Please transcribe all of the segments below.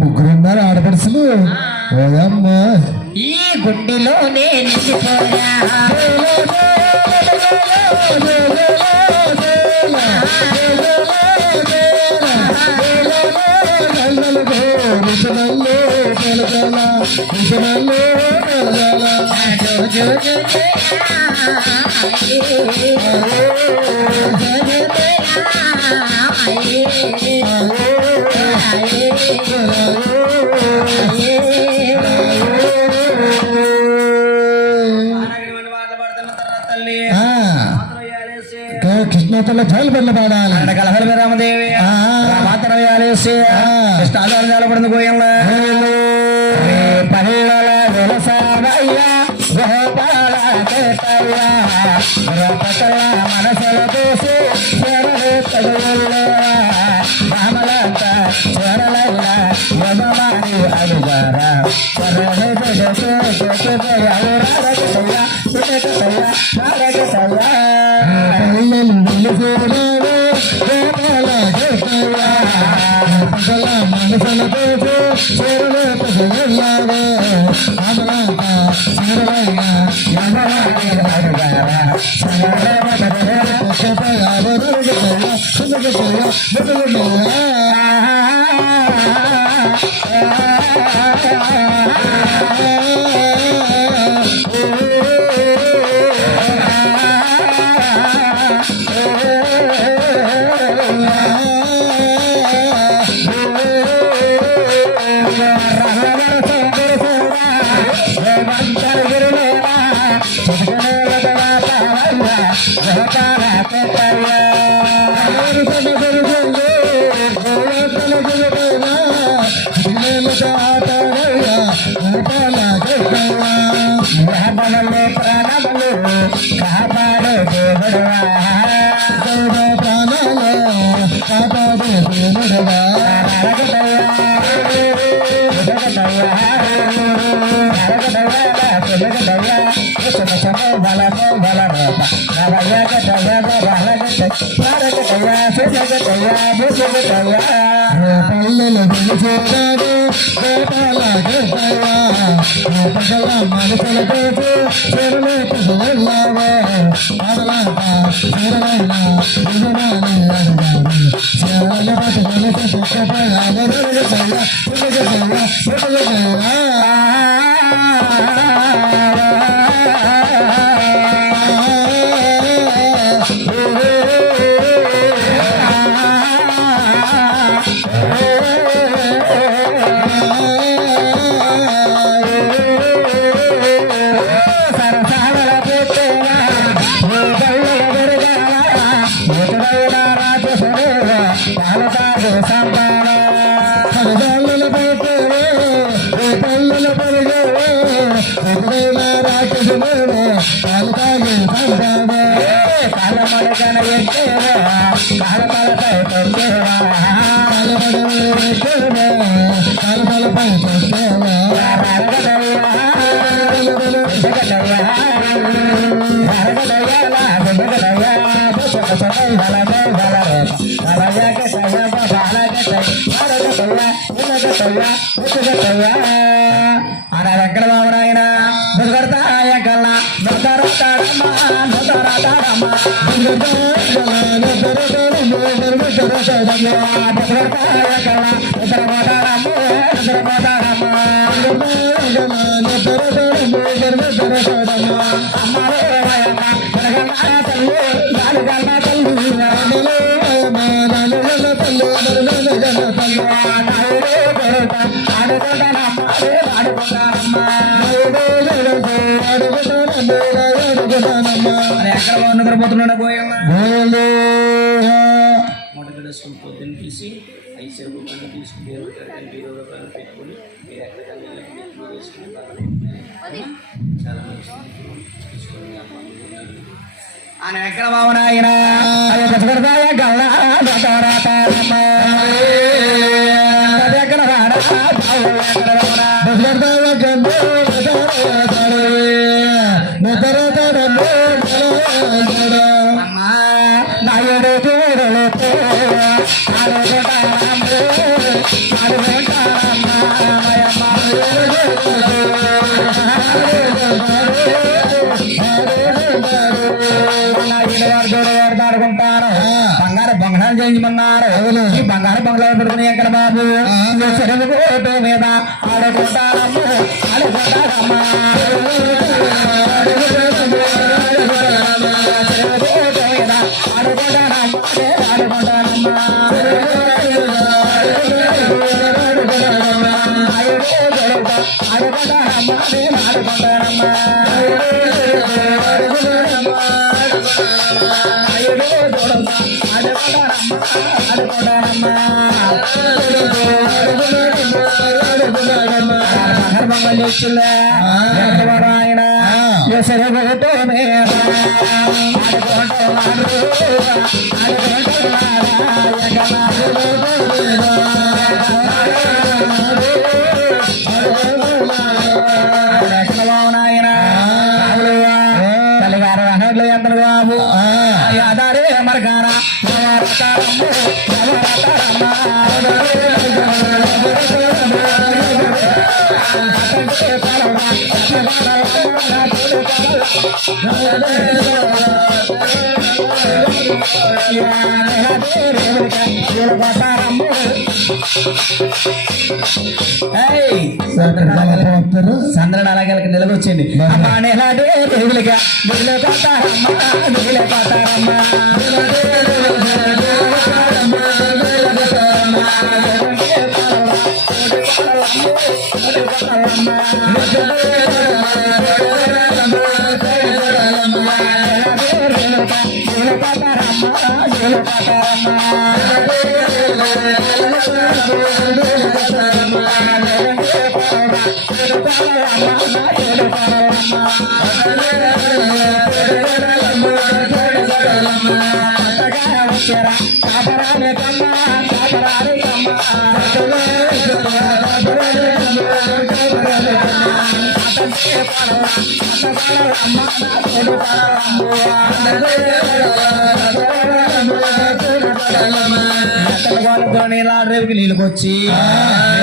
ముగ్గురున్నారు ఆడపడుచులు. ఈ గుండెలోనే కృష్ణతల జైలు బెల్ల పాడాలి. కలహల రామదేవి మాత్రం కృష్ణాచార్యాల పడింది గోయంలో పల్లెల వ్యవసాయ గోపాల మనసుల దోసి రామలంత చరలైన యమమాని అడుగారా పల్లెలు పిలిచేదాడు గోపాల గోపాల పగల మనసుల కోసు చెరువులకు వెళ్ళావా పగలాట చెరువైన విజయాన్ని అడిగాడు చెరల పట్టుకొని పాలు తాగి సంతావా కాలమడగన ఎక్కేవా కాలమలపై తొక్కేవా కాలపై తొక్కేవా ఎక్కడ బాబునాయన ముసగడతాయ కల్లా నొదరతాడమ్మా నొదరతాడమ్మా ముసగడతాయ కల్లా నొదరపోతాడమ్మో నొదరపోతాడమ్మా అమ్మలో తల్లి నాలుగన్న తల్లి ఎక్కడ నిద్రపోతున్నాడు గోయమ్మ మొదటి పొద్దున్న తీసి 5 రూపాయలు తీసుకుని దేవుడి దగ్గర 20 రూపాయలు పెట్టుకుని మీరు ఎక్కడికైనా చాలా మంచిది తీసుకుని ఆయన ఎక్కడ బాగున్నా ఆయన ఎక్కడ అమ్మా నాయుడు ఆడుకుంటారు బంగారు బంగారం చేయించమన్నారు ఈ బంగారు బంగ్లా పెడుకుని ఎక్కడ బాబు చెరువు కోటు మీద ఆడుకుంటారమ్మ ఆడుకుంటారమ్మా చెరువు కోటు మీద ఆడుకుంటారమ్మా ఆయన ఎసరగోటో మీద ఆయన తల్లిగారు అనట్లు ఎంత బాబు అదారే మరగారా చంద్రుడు అలాగే నిలవచ్చింది అమ్మా నెలాడే రేవులుగా నీళ్ళు పోతారమ్మా నీళ్ళు పోతారమ్మా రేవుకి నీళ్ళకొచ్చి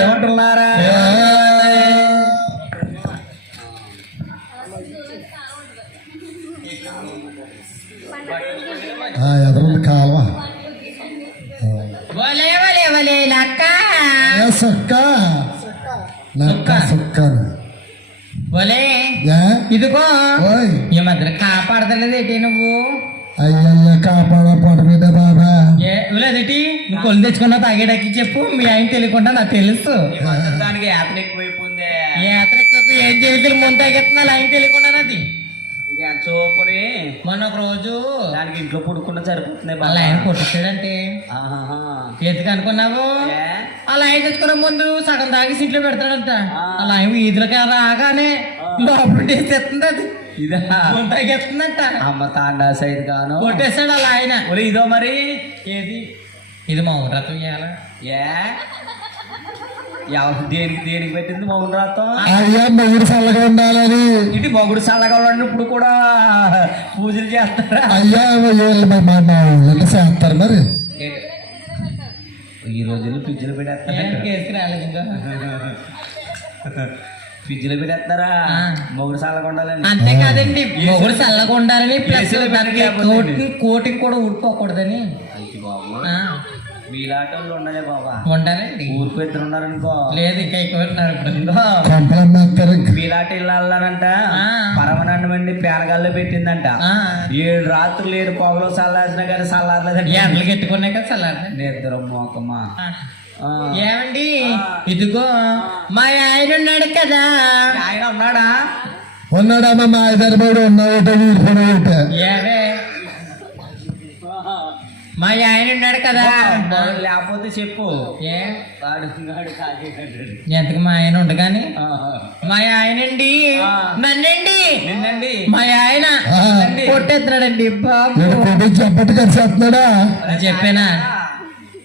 ఏమంటున్నారా ఎదురుంది కాలువ సొక్క నక్క సొక్కను ఇదిగో ఈ మధ్య కాపాడతలేదు ఏంటి నువ్వు అయ్యయ్య కాపాడ పొట మీద బాబా లేదేటి నువ్వు కొలు తెచ్చుకున్నా తాగేటకి చెప్పు మీ ఆయన తెలియకుండా నాకు తెలుసు దానికి యాత్ర ఎక్కువైపోయింది యాత్ర ఎక్కువ ఏం చేతులు ముందు తాగెత్తున్నా ఆయన తెలియకుండా నాది చూపుని మొన్న ఒక రోజు దానికి ఇంట్లో పుడుకున్న సరిపోతుంది వాళ్ళ ఆయన కొట్టించాడంటే ఎందుకు అనుకున్నావు అలా ఆయన తెచ్చుకున్న ముందు సగం తాగేసి ఇంట్లో పెడతాడంట అలా ఆయన వీధిలోకి రాగానే లోపల వేసేస్తుంది అది ఇదా ముంత ఎగేస్తుందంట. అమ్మ తాండా సైడ్ కాను కొట్టేస్తాడు అలా ఆయన. ఒరే ఇదో మరి ఏది ఇది మౌన వ్రతం చేయాలా? ఏ దేనికి దేనికి పెట్టింది మౌన రాత్రం? అయ్యా మొగుడు చల్లగా ఉండాలని. ఇటు మొగుడు చల్లగా ఇప్పుడు కూడా పూజలు చేస్తారా? అయ్యా మా ఊళ్ళో చేస్తారు మరి. ఈ రోజుల్లో ఫ్రిడ్జ్లో పెట్టేస్తారా? కేసుకు రాలేదు ఇంకా. ఫ్రిడ్జ్లో పెట్టేస్తారా మొగుడు చల్లగా ఉండాలని? అంతేకాదండి, మొగుడు చల్లగా ఉండాలని ప్లస్ ఏసీలో దానికి పెట్టలేకపోతే కోటికి కూడా ఊరుకోకూడదని. అయ్యి బాబు ఆ, మీలాంటి వాళ్ళు ఉండాలి బాబా. ఉండాలండి. ఊరికి ఇద్దరు ఉన్నారనుకో లేదు ఇంకా ఎక్కువ ఉన్నారు ఇప్పుడు. కొంపలమ్మేస్తారు ఇంక. మీలాంటి ఇల్లు అల్లారంట ఆ. పరమనండి పేనగాల్లో పెట్టిందంట. ఆ, 7 రాత్రులు 7 పొగలు చల్లార్చినా కానీ చల్లారలేదంట. ఎండలు కట్టుకున్నాయి కదా చల్లారి. నిద్ర మోకమ్మా. ఆ. ఏమండి ఇదిగో మా ఆయన ఉన్నాడు కదా. ఆయన ఉన్నాడా? ఉన్నాడమ్మా మా ఇద్దరు ఉన్నావుట ఊరుకునే ఒకటే. ఏవే మా ఆయన ఉన్నాడు కదా. బాగుంది, లేకపోతే చెప్పు. ఏ వాడు ఉన్నాడు కాజేటండి. ఎంతకు మా ఆయన ఉండు కానీ ఆహా. మా ఆయనండి ఆ. నన్నండి నిన్నండి మా ఆయన ఆ. కొట్టేస్తున్నాడండి బాబు. నేను కొద్దిగా చెప్పట్టు కలిసేస్తున్నాడా? నేను చెప్పానా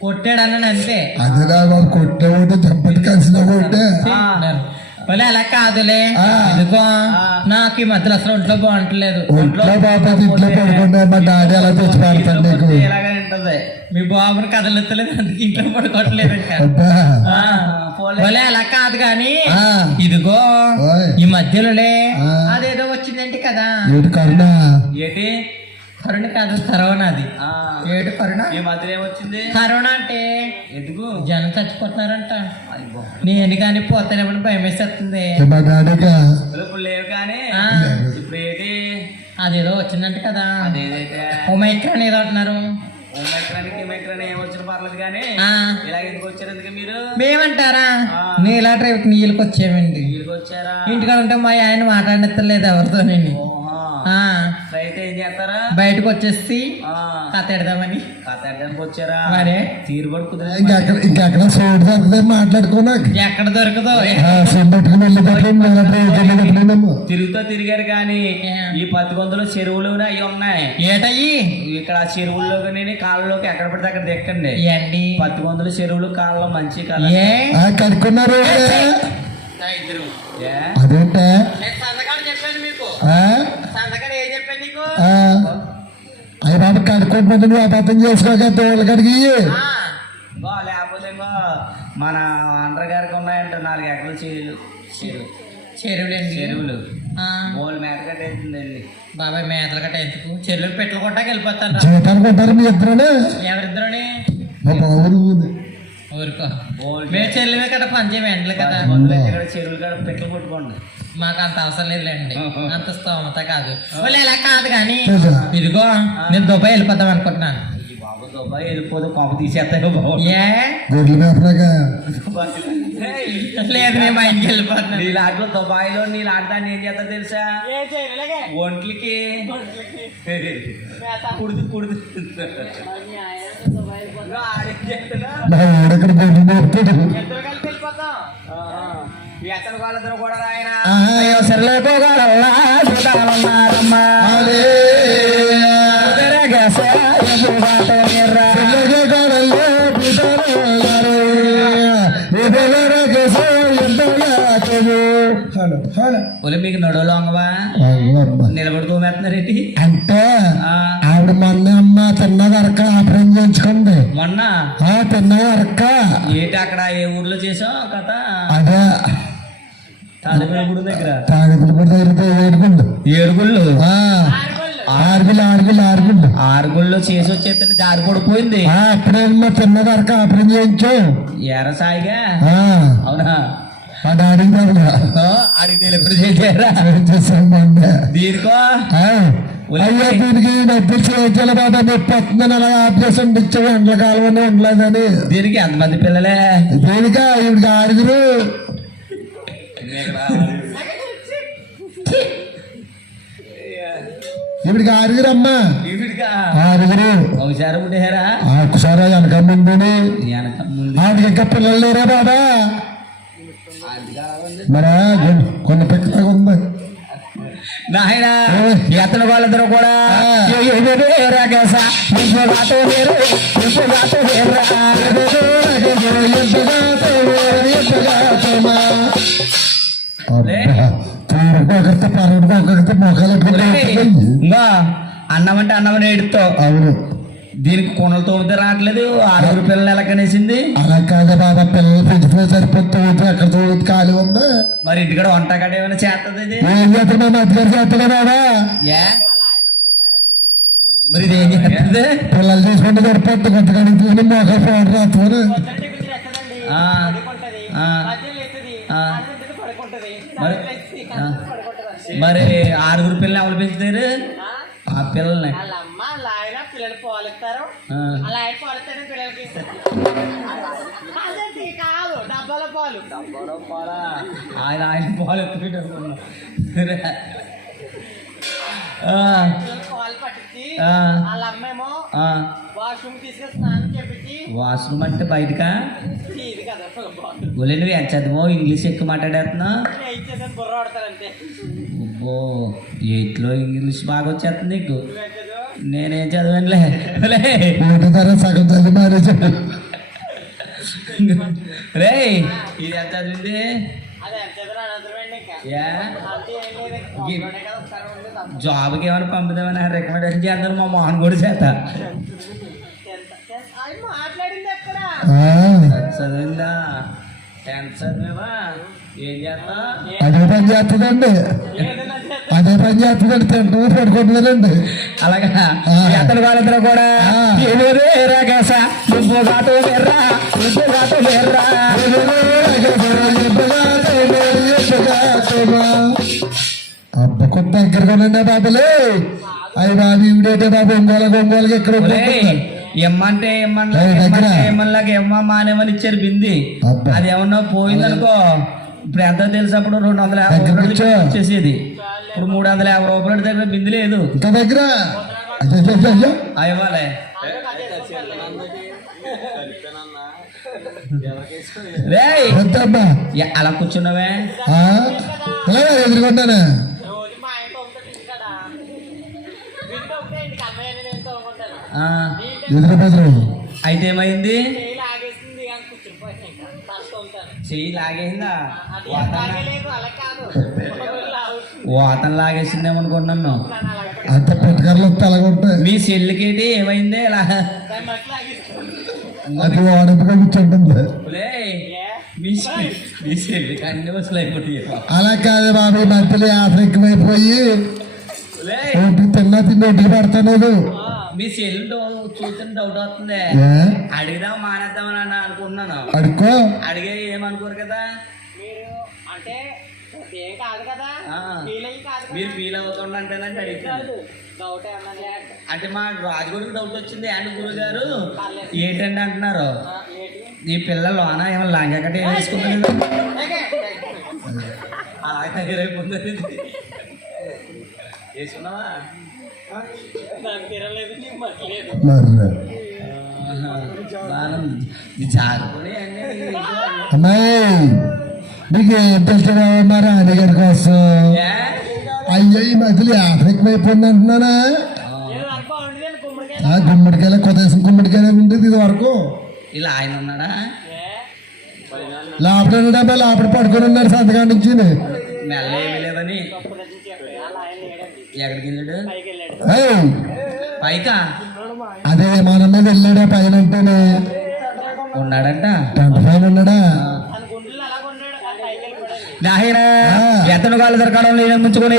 కొట్టాడు అన్నాను అంతే. అదేనా బాబు కొట్టే ఒకటే చెప్పట్టు కలిసిన ఒకటే. వాళ్ళు అలా కాదులే. ఆ. ఇదిగో ఆ. నాకు ఈ మధ్యలో అసలు ఒంట్లో బాగుంటలేదు. ఒంట్లో బాబా ఇంట్లో పడుకుంటే మా డాడీ అలా తెచ్చి పెడతాను నీకు. ఇలాగే ఉంటుంది. మీ బాబుని కదలెత్తలేదు అందుకే ఇంట్లో పడుకోవట్లేదు ఇంకా. అబ్బా వాళ్ళే అలా కాదు కానీ ఆ. ఇదిగో ఓయ్. ఈ మధ్యలోనే ఆ. అదేదో వచ్చిందంటే కదా. ఏడు కరుణ ఏంటి? కరుణ కాదు కరోనా అది. ఆ. ఏడు కరుణ ఈ మధ్య ఏమొచ్చింది? కరోనా అంటే ఎందుకు? జనం చచ్చిపోతున్నారంట. అయ్యో. నేను కానీ పోతానేమని భయం వేసేస్తుంది. మా డాడీగా ఇప్పుడు లేవు కానీ ఆ. ఇప్పుడు ఏంటి? అదేదో వచ్చిందంట కదా. అదేదైతే ఒమైక్రాన్ ఏదో అంటున్నారు. మైక్రాన్ ఏమొచ్చిన పర్లేదు కానీ ఆ. ఇలా ఎందుకు వచ్చారు? ఎందుకు మీరు మేమంటారా ఆ. నీలా డ్రైవ్ నీళ్ళకి వచ్చామండి. వీళ్ళకి వచ్చారా? ఇంటికాడ ఉంటే మా ఆయన మాట్లాడలేదు ఎవరితోనండి. ఓహా. ఆ, అయితే ఏం చేస్తారా? బయటకు వచ్చేసి ఆ. కథ ఎడదామని. కథ ఎడడానికి వచ్చారా? మరే తీరుబడి కుదిరింది. ఇంకెక్కడ సోటు దొరుకుతాయి మాట్లాడుకోనాక ఎక్కడ దొరకదో. పెట్టుకుని వెళ్ళి పెట్టుకున్నాము. తిరుగుతా తిరిగారు కానీ ఈ 10 చెరువులు అవి ఉన్నాయి. ఏటయ్యి ఇక్కడ ఆ చెరువుల్లో కానీ కాళ్ళలోకి ఎక్కడ పడితే అక్కడ దెక్కండి. ఏంటి 10 చెరువులు కాళ్ళలో మంచి కాళ్ళ. ఏ కడుక్కున్నారు ఇద్దరు ఏ? అదేంటే సంతకాడు చెప్పాను మీకు. సంతకాడు ఏం చెప్పాను నీకు. అయ్యి బాబు కడుక్కోకపోతే నువ్వు అబద్ధం చేసుకోక తోళ్ళు కడిగి ఆ, ఇంకో లేకపోతే ఇంకో మన అండ్ర గారికి ఉన్నాయంట 4 ఎకరాల చెరువులండి. చెరువులు ఆ, బోల్ మేత కట్టేస్తుంది వెళ్ళి. బాబాయ్ మేతలు గట్ట ఎందుకు చెరువులు పెట్టులు కొట్టాక వెళ్ళిపోతాను. జీవితానికి ఉంటారు మీ ఇద్దరునే ఎవరిద్దరుని మా బాబు ఊరుకో. బోల్ మేము చెల్లిమే కదా పనిచేయం ఎండలు కదా. ఇక్కడ చెరువులు కాడ పెట్టలు కొట్టుకోండి. మాకు అంత అవసరం లేదులేండి. అంత స్తోమత కాదు. వాళ్ళు ఎలా కాదు కానీ చూసా. ఇదిగో నేను దుబాయ్ వెళ్ళిపోతాం అనుకుంటున్నాను. ఈ బాబు దుబాయ్ వెళ్ళిపోతే కొంప తీసేస్తాయో బాబు. ఏ గొడ్లు మేపలాగా లేదు నేను మా ఇంటికి వెళ్ళిపోతున్నాను. నీ లాంట్లో దుబాయ్లో నీ లాంటి ఏం చేస్తా తెలుసా? ఒంట్లకి కుడుతు కుడుతు ఆడేం చేస్తున్నా మా ఊడక్కడ గొడ్లు మేపుతాడు. ఇద్దరు కలిసి వెళ్ళిపోతాం. ఎక్కడ వాళ్ళిద్దరు కూడా ఆయన మీకు నడవలోంగవా నిలబడుకోమేస్తున్నారేంటి? అంటే ఆ. ఆవిడ మొన్న అమ్మ తిన్న వరక ఆపరేషన్ చేయించుకుంది. మొన్న తిన్న వరక ఏంటి అక్కడ ఏ ఊర్లో చేసావు కథ? అదే తాడిపల్లి గుడి దగ్గర తాడిపల్లి కూడా దగ్గర ఏడుగుండు. ఏడుగుళ్ళు ఆరుగుళ్ళు ఆరుగుళ్ళు చేసి వచ్చేస్తే జారి పడిపోయింది. అప్పుడేమో తిన్న వరక ఆపరేషన్ చేయించు. ఎర సాయిగా అవునా? మా డాడీకి దగ్గర అడిగి ఎప్పుడు చేశారా? చేసాం మొన్న. దీనికో అయ్యో దీనికి డబ్బులు చేయించాలి బాబా నొప్పి వస్తుందని అలా ఆపరేషన్ ఇచ్చావు ఎండల కాలంలో ఉండలేదని. దీనికి ఎంతమంది పిల్లలే? దీనికా ఈవిడికి 6. ఈవిడికి 6 అమ్మా. 6 ఒకసారి ఉండేరా? ఒకసారి వెనక ముందుని వెనక ముందు ఆవిడకి ఇంకా పిల్లలు లేరా బాబా? మరా కొన్ని పిక్కలాగా ఉంది. నాయన ఎత్తన వాళ్ళందరూ కూడా రాకేశ ఇంకా అన్నం అంటే అన్నం ఏడుతావు. అవును, దీనికి కొనలు తోమితే రావట్లేదు. 6 పిల్లలు ఎలా కనేసింది? అలా కాదు బాబా, పిల్లలు పెంచిపోయి సరిపోతుంది. ఎక్కడ చూడదు ఖాళీ ఉంది. మరి ఇంటికాడ వంట గడ ఏమైనా చేస్తుంది ఇది? ఏం చేస్తున్నా అత్తగారు చేస్తున్నా బాబా? ఏ మరి ఇది ఏం చేస్తుంది? పిల్లలు చూసుకుంటే సరిపోతుంది. కొత్త కడిగి మొక్కలు పోవడం రాత్రి. మరి 6 పిల్లలు ఎవరు పెంచుతారు? ఆ పిల్లల్ని పిల్లలు పాలిస్తారు, అలా ఆయన పాలుతాడు పిల్లలకి కాదు డబ్బాల పాలు. ఆయన పాలు ఎత్తుకుంటారు. పాలు పట్టించి వాళ్ళ అమ్మేమో వాష్రూమ్ తీసుకెళ్ళి స్నానం చేపించి. వాష్రూమ్ అంటే బయటకా? ఇది కదా ఒలే నువ్వు ఎంత చదువు? ఇంగ్లీష్ ఎక్కువ మాట్లాడేస్తున్నా. ఇచ్చేసాను బుర్ర పడతారంతే. ఓ 8లో ఇంగ్లీష్ బాగా వచ్చేస్తుంది నీకు. నేనేం చదివానులే. సగం చదివి మానేసి రే ఇది ఎంత చదివింది? అదే చదువు అనవసరమండి. ఏ అంటే ఏం లేదు, జాబ్కి ఏమైనా పంపుదామని రికమెండేషన్ చేద్దాం మా మోహన్ కూడా చేత. మాట్లాడింది అక్కడ చదివిందా? 10th చదివేవా? ఏం చేస్తా? అదే పని చేస్తుందండి, అదే పని చేస్తుందండి. తింటూ పడుకుంటుందండి. అలాగా అతని వాళ్ళందరూ కూడా రాకేశ అబ్బ కొత్త దగ్గరగా ఉండే బాబులే. అవి బాబు ఇవిడేటే బాబు ఒంగోలకి ఎక్కడ ఎమ్మంటే ఎమ్మలాగా ఎమ్మ మానేమని ఇచ్చారు బింది. అది ఏమన్నా పోయిందనుకో ఇప్పుడు ఎంత తెలిసినప్పుడు 250 రూపాయలు వచ్చేసేది. ఇప్పుడు 350 రూపాయల దగ్గర బింది లేదు దగ్గర. అయ్యవాలే అలా కూర్చున్నావే ఎదురుకుంటాను. రోజు మా ఆయన తోముతాడు కదా, వీటితో ఒకటే ఇంటికి అమ్మాయి నేను తోముకుంటాను. ఎదురు బెదురు అయితే ఏమైంది? చెయ్యి లాగేసింది అని కూర్చునిపోయాను. ఇంకా తల తోముతాను. చెయ్యి లాగేసిందా? అది లాగలేదు, అలా కాదు వాతను లాగేసిందేమనుకున్నాను. అంత పెట్టుకర్లు వస్తే అలాగుంటాయి. మీ చెల్లికేటి ఏమైంది? ఇలా దాన్ని మట్టి లాగేస్తాను. అది వాడపుగా కూర్చుంటుంది. మీ చెల్లికి అన్ని వసలు అయిపోతాయి. అలా కాదు బాబు, మధ్యలో ఆఫర్ ఎక్కువైపోయి తిన్నా తిండి ఒడ్డుకు పడతాను. మీ చెల్లి చూస్తుంటే డౌట్ వస్తుంది. అడిగిదాం మానేద్దామని అనుకుంటున్నాను. అడుక్కో. అడిగే ఏమనుకోరు కదా మీరు, అంటే ఏం కాదు కదా, ఫీల్ అయ్యి కాదు. మీరు ఫీల్ అవుతుండంటేనంటే అడిగాను. డౌట్ ఏమన్నా అంటే మా రాజుగుడికి డౌట్ వచ్చింది. అండ్ గురువు గారు ఏంటండి అంటున్నారు. ఈ పిల్లలు అనా ఏమన్నా లాంగా కట్ట ఏం వేసుకుంటుంది అలాగే తగ్గిరైపోతుంది. వేసుకున్నావా? జారుకుని అమ్మాయి నీకు ఏం తెలుసు మా రాణిగారి కోసం? అయ్యో ఈ మధ్యలో ఆఫర్ ఎక్కువైపోయింది అంటున్నానా? గుమ్మడికాయలు కొత్తేసిన గుమ్మడికాయలు ఉంటుంది ఇది వరకు. ఇలా ఆయన ఉన్నాడా? లోపల లోపల పడుకొని ఉన్నాడు సంతకాడ నుంచి. మెల్ల ఏమి లేవని ఎక్కడికి వెళ్ళాడు? పైకా అదే మన మీద వెళ్ళాడా పైన అంటేనే ఉన్నాడంట. 10th పైన ఉన్నాడా? ఎత్తను కాళ్ళు దొరకడం నేను ముంచుకుని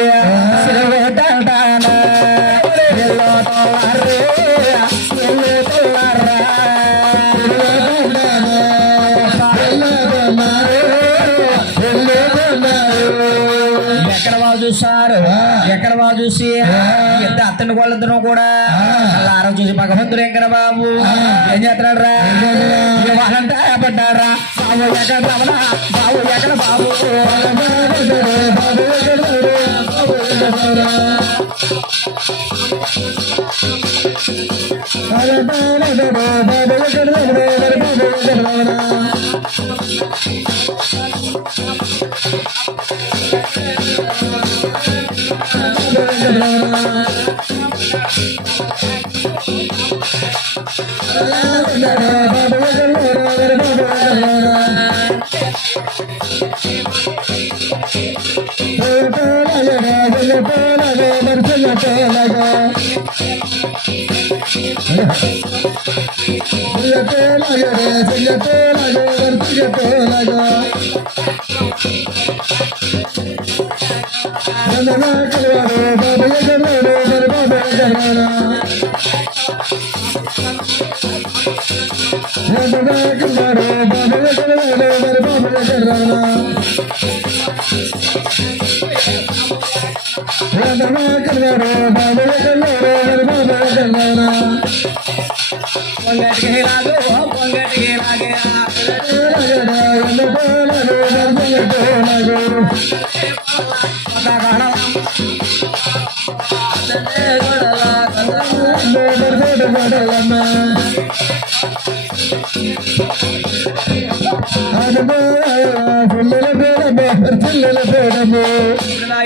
ఎక్కడ బాగా చూస్తారు, ఎక్కడ బాగా చూసి అత్తని వాళ్ళందరూ కూడా అలా చూసి భగవంతుడు ఎక్కడ బాబు ఏం చేస్తున్నాడు రా? వాళ్ళంతా పడ్డారా? బాబు ఎక్కడ రమణ, బాబు ఎక్కడ బాబు? బాబు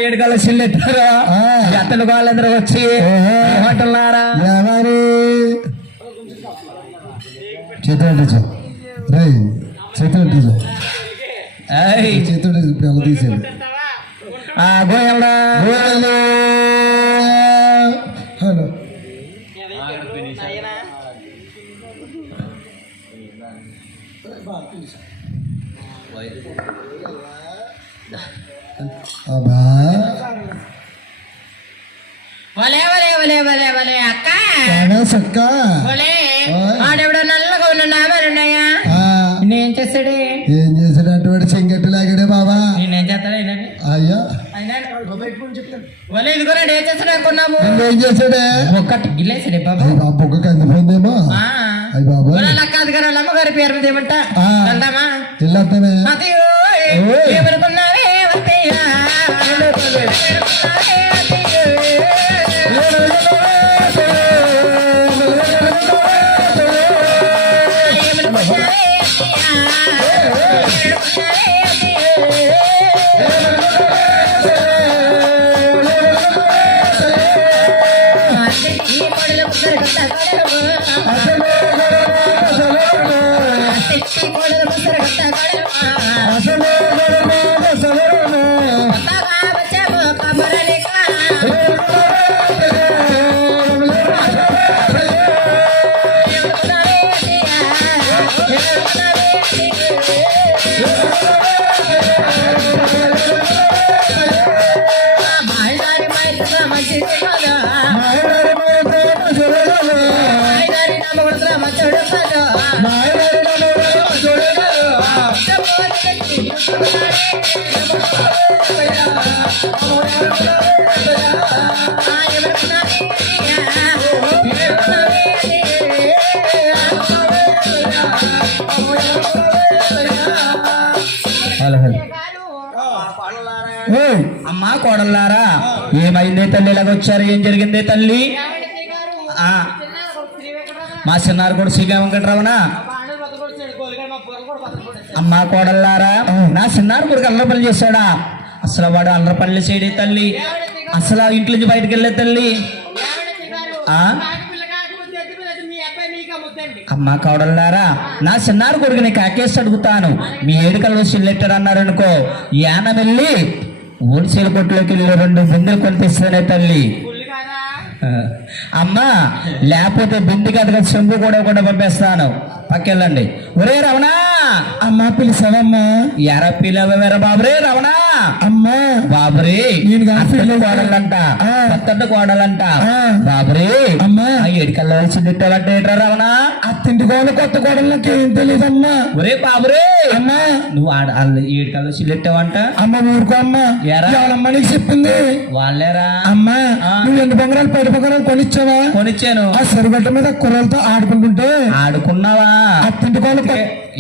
ఏడుకల చిల్లెట్టారా అతను వాళ్ళందరూ వచ్చి ఏమంటున్నారా చేతులు రై చేతులు చేతులు ఇప్పుడు ఎలా తీసేది హలో అబ్బా వలే వలే వలే వలే వలే అక్క సక్క ఆడెవడో నల్లగా ఉన్నాయా నేనేం చేస్తాడే ఏం చేసాడు వాడు చెంగట్టు లాగాడే బాబా నేనేం చేస్తాడు అయ్యా వలే ఇదిగోనండి ఏం చేస్తాడు అనుకున్నాము ఏం చేసాడే ఒక్కటి గిల్లేసాడే బాబా బొగ్గ కందిపోయిందేమో అయ్యి బాబా అలా కాదు గారు వాళ్ళ అమ్మగారి పేరు మీద ఏమంటా వెళ్దామా వెళ్ళొద్దామే ఏమనుకున్నావే అమ్మా కోడల్లారా ఏమైందే తల్లి ఇలాగొచ్చారు ఏం జరిగిందే తల్లి మా చిన్నారు కూడా శ్రీగా వెంకటరావునా అమ్మా కోడల్లారా నా చిన్నారు కొడుకు అల్లరి పనులు చేశాడా అసలు వాడు అల్లరి పనులు చేయడే తల్లి అసలు ఇంట్లో నుంచి బయటకు వెళ్ళే తల్లి అమ్మా కోడల్లారా నా చిన్నారు కొడుకుని కాకేసి అడుగుతాను మీ ఏడుకల్లో సిల్లెట్టారు అన్నారు అనుకో యాన వెళ్ళి హోల్సేల్ కొట్టులోకి వెళ్ళి 2 బిందెలు కొనిపిస్తానే తల్లి అమ్మా లేకపోతే బింది కథగా చెంబు కూడా పంపిస్తాను పక్కెళ్ళండి ఒరే రవణా అమ్మా పిలిచావమ్మా ఎర పిలవేర బాబురే రవణా అమ్మా బాబురే నేను కోడలంట కొత్త కోడలంట బాబురే అమ్మా ఏడికల్లా చిన్నట్టాలంటే ఏట్రా రవణా అత్తింటి కోడలు కొత్త కోడలు నాకు ఏం తెలియదమ్మా ఒరే బాబురే అమ్మా నువ్వు ఏడికల్లో చిల్లెట్టావంట అమ్మ ఊరుకో అమ్మా ఎవరమ్మా నీకు చెప్పింది వాళ్ళేరా అమ్మా నువ్వు 2 బొంగరాలు 10 బొంగరాలు కొనిచ్చావా కొనిచ్చాను ఆ సరిగట్ట మీద కుర్రలతో ఆడుకుంటుంటే ఆడుకున్నావా అత్తింటి కోడలు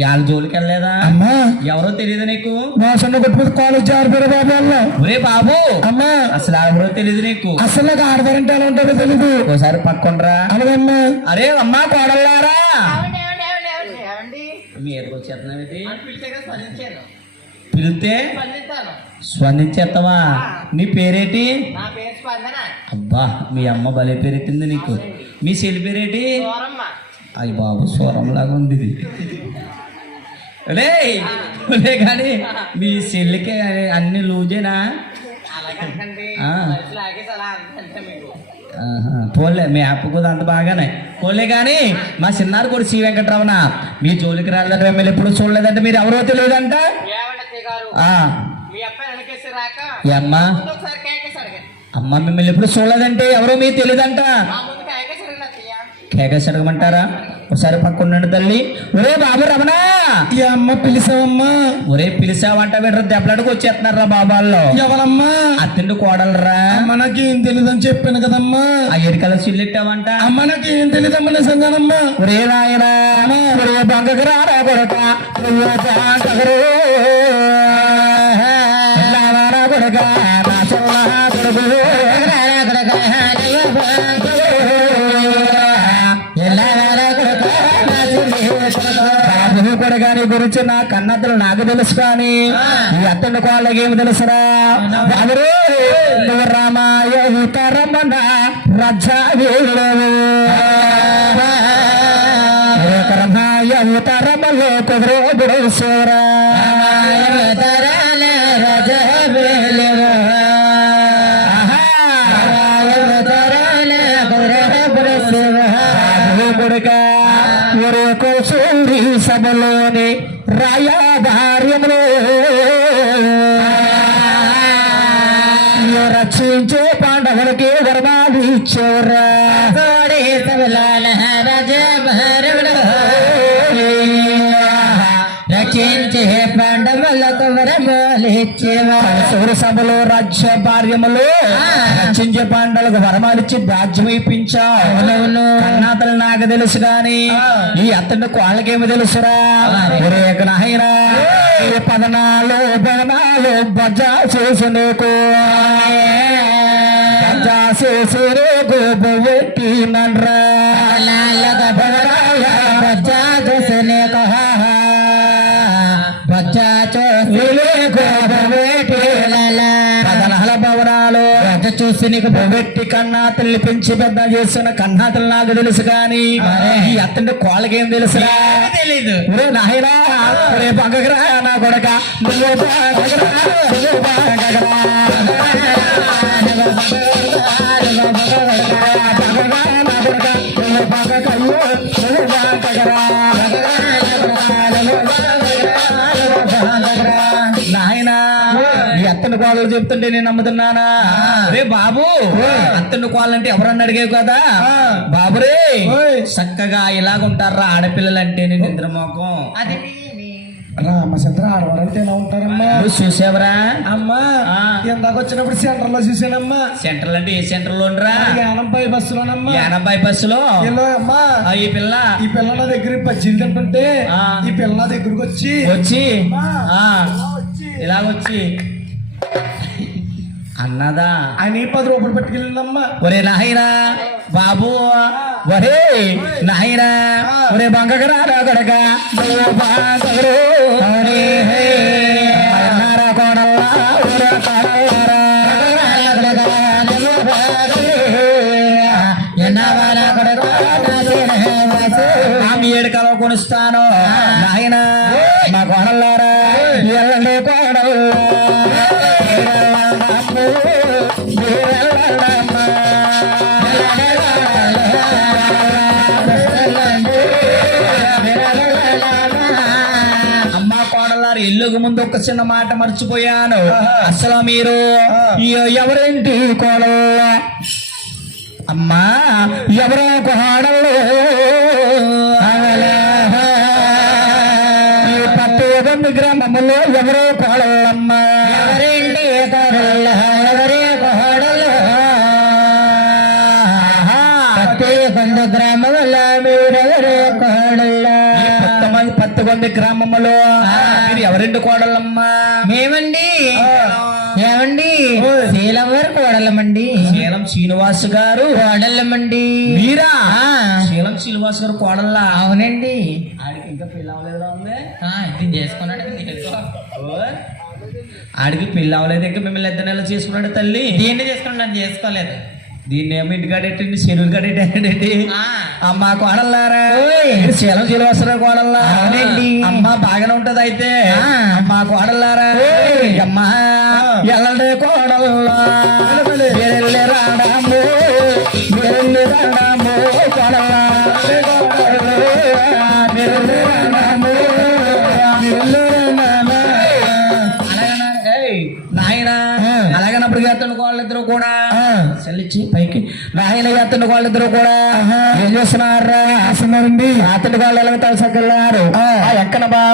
వాళ్ళ జోలికి వెళ్ళలేదా అమ్మా ఎవరో తెలియదు నీకు వాసన్న కొట్టు మీద కాలేజ్ ఆడిపోయారు బాబు వాళ్ళు ఒరే బాబు అమ్మా అసలు ఎవరో తెలియదు నీకు అసలు నాకు ఆడతారంటే ఎలా ఉంటారో తెలీదు ఒకసారి పక్కొండ్రా అలాగమ్మా అరే అమ్మా కోడల్లారా ఏమండి మీదకి వచ్చేస్తున్నావు పిలిచే కదా స్పందించాను పిలితే స్పందించేస్తావా? నీ పేరేటి? నా పేరు స్పందన. అబ్బా మీ అమ్మ భలే పేరెట్టింది నీకు. మీ చెల్లి పేరేటి? దూరమ్మ. అయ్యి బాబు స్వరం లాగా ఉంది ఇది. లే కానీ మీ చెల్లికి అన్ని లూజేనా? అలాగండి ఆ. లాగేసి అలా అంతే మీకు. పోలే మీ అప్పు కూడా అంత బాగానే పోలే కానీ మా చిన్నారు కూడా శ్రీ వెంకటరమణ మీ జోలికి రాలేదంటే మిమ్మల్ని ఎప్పుడు చూడలేదంటే మీరు ఎవరో తెలియదంట. ఏమండి అత్తయ్య గారు, ఆ, మీ అబ్బాయి వెనకేసి రాక ఏ అమ్మా ముందు ఒకసారి కేకేసి అడగండి. అమ్మ మిమ్మల్ని ఎప్పుడు చూడలేదంటే ఎవరో మీకు తెలియదంట. మా ముందు కేకేసి అడగండి అత్తయ్య. కేకేసి అడగమంటారా? ఒకసారి పక్కన తల్లి. ఒరే బాబు రమణ, ఈ అమ్మ పిలిచావమ్మా? ఒరే పిలిచావంట వీడు దెబ్బలాడుకు వచ్చేస్తున్నారా బాబాల్లో. ఎవరమ్మా? అత్తిండు కోడలరా. అమ్మ నాకేం తెలియదని చెప్పాను కదమ్మా. ఆ ఎరికల చిల్లెట్టావంట. అమ్మ నాకేం తెలియదమ్మా నిజంగానమ్మా. ఒరే నాయనా, ఒరే బంగకు రారా కొడక, కొడక నా చల్ల కొడుకు కొడగాని గురించి నా కన్నతలు నాకు తెలుసు కానీ ఈ అత్తని కోళ్ళకి ఏమి తెలుసురా? బాబురు నువ్వు రామాయ ఉత్తరమణ రమాయ ఉత్తరమలో కుదురు సూరా సూరి సభలోని రాయభార్యములో రక్షించే పాండవులకి వరమాలు ఇచ్చారా. రక్షించే పాండవులకు వరమాలు ఇచ్చేవా. సూర సభలో రాజ్య భార్యములు రక్షించే పాండవులకు వరమాలు ఇచ్చి రాజ్యం ఇప్పించావు. కన్నాతలు నాకు తెలుసు గాని ఈ అతని కోళ్ళకేమి తెలుసురా? నాయనా పదనాలు బదనాలు బజ్జా చేసి నీకు బజ్జా చేసి రేపు బొవ్వెట్టి నన్రా బజ్జా చేసి నీకు బజ్జా చేసి పదనాల భవనాలు బజ్జ చూసి నీకు బొవ్వెట్టి కన్నాతల్ని పెంచి పెద్ద చేసిన కన్నాతలు నాకు తెలుసు కానీ ఈ అతని కోళ్ళకేం తెలుసురా? తెలీదు. ఒరే నాయనా, ఒరే పక్కకురా నా కొడక, నువ్వు పక్కకురా, నువ్వు పక్కకురా. నాయనా ఈ అత్తని కోళ్ళు చెప్తుంటే నేను నమ్ముతున్నానా? రే బాబు, అత్తని కోళ్ళంటే ఎవరన్నా అడిగావు కదా బాబురే. చక్కగా ఇలాగుంటారా ఆడపిల్లలంటే నేను ఇంద్రమోకం. అది రామచంద్ర ఆడవారంటే ఎలా ఉంటారమ్మా? నువ్వు చూసావరా? అమ్మా ఇందాక వచ్చినప్పుడు సెంటర్ లో చూసానమ్మా. సెంటర్ అంటే ఏ సెంటర్ లో యానంపై బస్సులోనమ్మా. యానంపై బస్సులో అమ్మా ఈ పిల్ల నా దగ్గర బజ్జీలు తింటుంటే ఈ పిల్ల నా దగ్గరకు వచ్చి ఇలాగొచ్చి అన్నదా అని 10 రూపాయలు పట్టుకెళ్ళిందమ్మా. ఒరే నాయనా బాబు, ఒరే నాయనా, ఒరే బంగరా గడక ఏడుకలో కొనుస్తాను నాయనా. మా కోడల్లారా ఎల్లండి కోడల్లా అమ్మా కోడలారు ఇల్లుకు ముందు ఒక చిన్న మాట మర్చిపోయాను. అసలు మీరు ఎవరేంటి కోడల్ల? అమ్మా ఎవరో కోడళ్ళు పత్తేదండి గ్రామంలో ఎవరో కోడళ్ళమ్మా. ఎవరేంటి కోడళ్ళ? ఎవరే కోడళ్ళు? పత్తేకొండ గ్రామంలో మీరెవరే కోడళ్ళ? 10 గ్రామంలో మీరు ఎవరింటి కోడళ్ళమ్మా? మేమండి. ఏమండి? శీలం గారు కోడళ్ళమండి. శీలం శ్రీనివాస్ గారు కోడళ్ళమండి. మీరా? శీలం శ్రీనివాస్ గారు కోడళ్ళ? అవునండి. ఆడికి ఇంకా పెళ్ళి అవ్వలేదా? ఉంది. ఇది చేసుకున్నాడు. ఆడికి పెళ్ళి అవ్వలేదు ఇంకా మిమ్మల్ని ఇద్దరు నెలలు చేసుకున్నాడు తల్లి. దీన్ని చేసుకుని నన్ను చేసుకోలేదు. దీన్ని ఏమో ఇంటికాడెట్టండి, చెరువులు కాడెట్టండి. ఆ. అమ్మా కోడల్లారా, శీలం శీలం వస్తారా కోడల్లా? అవునండి. అమ్మా బాగానే ఉంటది అయితే. ఆ. అమ్మా కోడల్లారా, అమ్మా ఎల్లండి కోడల్లా, మీరెళ్ళి రాడాము, మీరెళ్ళి రాడాము కోడల్లా, మీరెళ్ళి రాడాము, మీరెళ్ళి రాడాము. అలాగనా? ఏయ్ నాయనా, అలాగనప్పుడు చేస్తుండే వాళ్ళిద్దరు కూడా చెల్లిచ్చి పైకి నాయన చేస్తుండే వాళ్ళిద్దరు కూడా ఏం చేస్తున్నారా? అతని వాళ్ళు ఎలా తలసకెళ్ళారు ఎక్కన బా